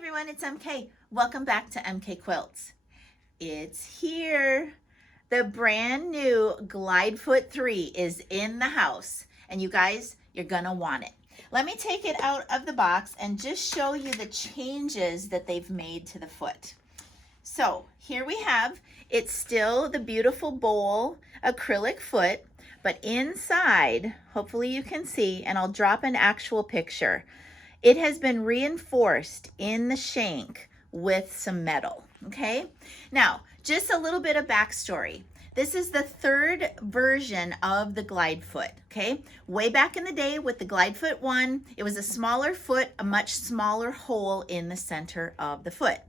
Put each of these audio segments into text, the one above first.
everyone, it's MK. Welcome back to MK Quilts. It's here. The brand new Glidefoot 3 is in the house, and you guys, you're gonna want it. Let me take it out of the box and just show you the changes that they've made to the foot. So here we have, it's still the beautiful bowl acrylic foot, but inside, hopefully you can see, and I'll drop an actual picture. It has been reinforced in the shank with some metal, okay? Now, just a little bit of backstory. This is the third version of the Glidefoot, okay? Way back in the day with the Glidefoot 1, it was a smaller foot, a much smaller hole in the center of the foot.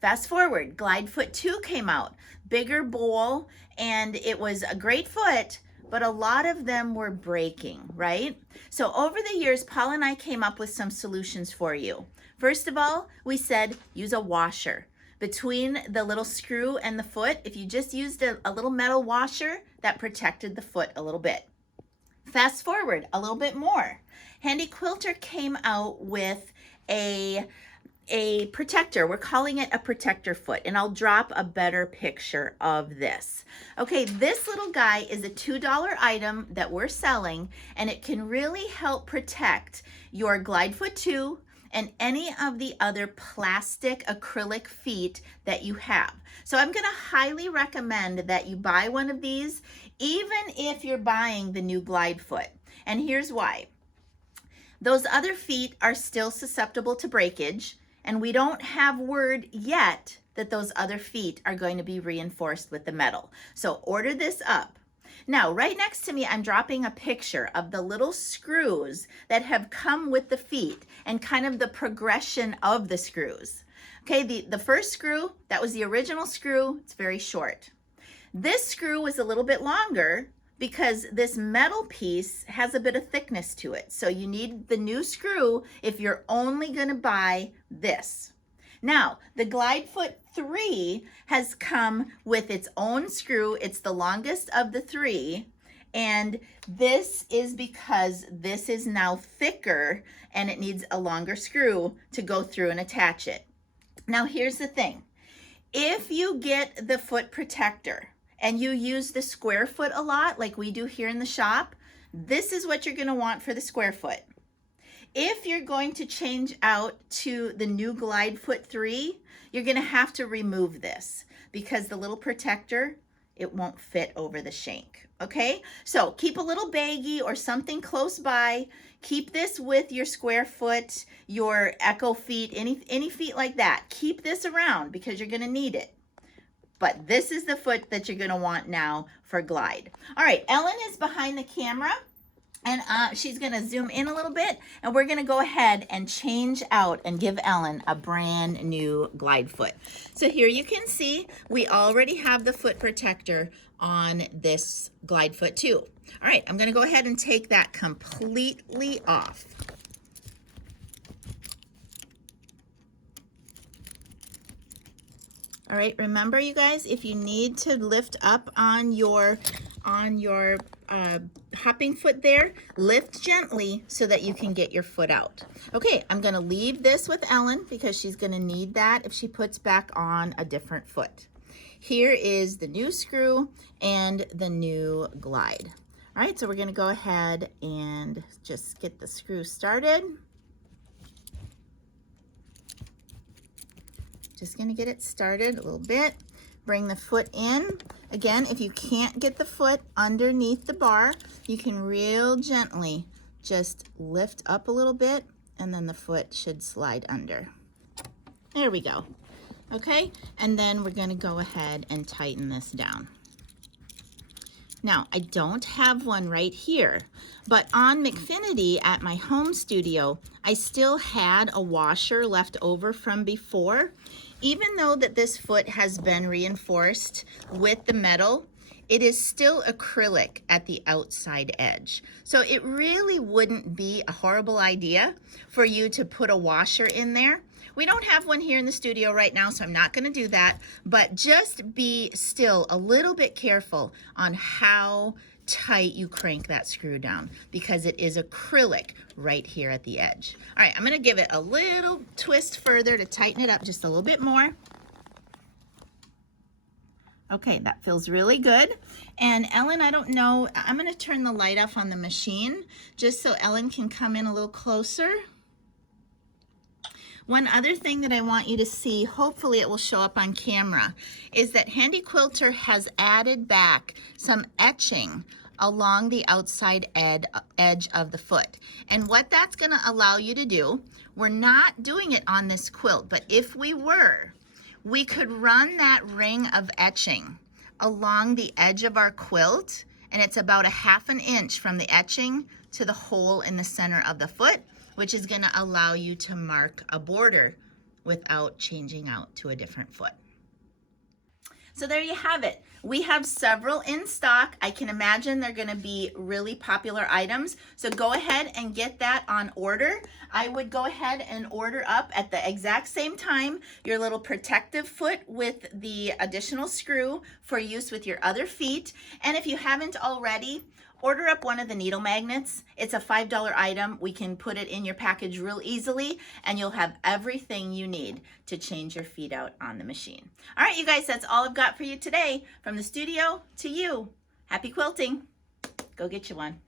Fast forward, Glidefoot 2 came out, bigger bowl, and it was a great foot, but a lot of them were breaking, right? So over the years, Paul and I came up with some solutions for you. First of all, we said use a washer. Between the little screw and the foot, if you just used a little metal washer, that protected the foot a little bit. Fast forward a little bit more. Handi Quilter came out with a protector. We're calling it a protector foot, and I'll drop a better picture of this. Okay, this little guy is a $2 item that we're selling, and it can really help protect your Glidefoot 2 and any of the other plastic acrylic feet that you have. So I'm going to highly recommend that you buy one of these, even if you're buying the new Glidefoot. And here's why. Those other feet are still susceptible to breakage, and we don't have word yet that those other feet are going to be reinforced with the metal. So order this up. Now, right next to me, I'm dropping a picture of the little screws that have come with the feet and kind of the progression of the screws. Okay, the first screw, that was the original screw. It's very short. This screw was a little bit longer because this metal piece has a bit of thickness to it. So you need the new screw if you're only gonna buy this. Now, the Glidefoot 3 has come with its own screw. It's the longest of the three. And this is because this is now thicker and it needs a longer screw to go through and attach it. Now, here's the thing. If you get the foot protector, and you use the square foot a lot, like we do here in the shop, this is what you're gonna want for the square foot. If you're going to change out to the new Glidefoot 3, you're gonna have to remove this because the little protector, it won't fit over the shank, okay? So keep a little baggie or something close by. Keep this with your square foot, your echo feet, any feet like that. Keep this around because you're gonna need it. But this is the foot that you're gonna want now for Glide. All right, Ellen is behind the camera, and she's gonna zoom in a little bit, and we're gonna go ahead and change out and give Ellen a brand new Glide foot. So here you can see, we already have the foot protector on this Glidefoot 2. All right, I'm gonna go ahead and take that completely off. All right, remember you guys, if you need to lift up on your hopping foot there, lift gently so that you can get your foot out. Okay, I'm gonna leave this with Ellen because she's gonna need that if she puts back on a different foot. Here is the new screw and the new Glide. All right, so we're gonna go ahead and just get the screw started. Just gonna get it started a little bit. Bring the foot in. Again, if you can't get the foot underneath the bar, you can real gently just lift up a little bit and then the foot should slide under. There we go. Okay, and then we're gonna go ahead and tighten this down. Now, I don't have one right here, but on McFinity at my home studio, I still had a washer left over from before. Even though that this foot has been reinforced with the metal, it is still acrylic at the outside edge. So it really wouldn't be a horrible idea for you to put a washer in there. We don't have one here in the studio right now, so I'm not gonna do that, but just be still a little bit careful on how tight you crank that screw down, because it is acrylic right here at the edge. All right, I'm gonna give it a little twist further to tighten it up just a little bit more. Okay, that feels really good. And Ellen, I don't know, I'm gonna turn the light off on the machine just so Ellen can come in a little closer. One other thing that I want you to see, hopefully it will show up on camera, is that Handi Quilter has added back some etching along the outside edge of the foot. And what that's gonna allow you to do, we're not doing it on this quilt, but if we were, we could run that ring of etching along the edge of our quilt, and it's about 1/2 inch from the etching to the hole in the center of the foot, which is gonna allow you to mark a border without changing out to a different foot. So there you have it. We have several in stock. I can imagine they're gonna be really popular items. So go ahead and get that on order. I would go ahead and order up at the exact same time your little protective foot with the additional screw for use with your other feet. And if you haven't already, order up one of the needle magnets. It's a $5 item. We can put it in your package real easily, and you'll have everything you need to change your feet out on the machine. All right, you guys, that's all I've got for you today. From the studio to you, happy quilting. Go get you one.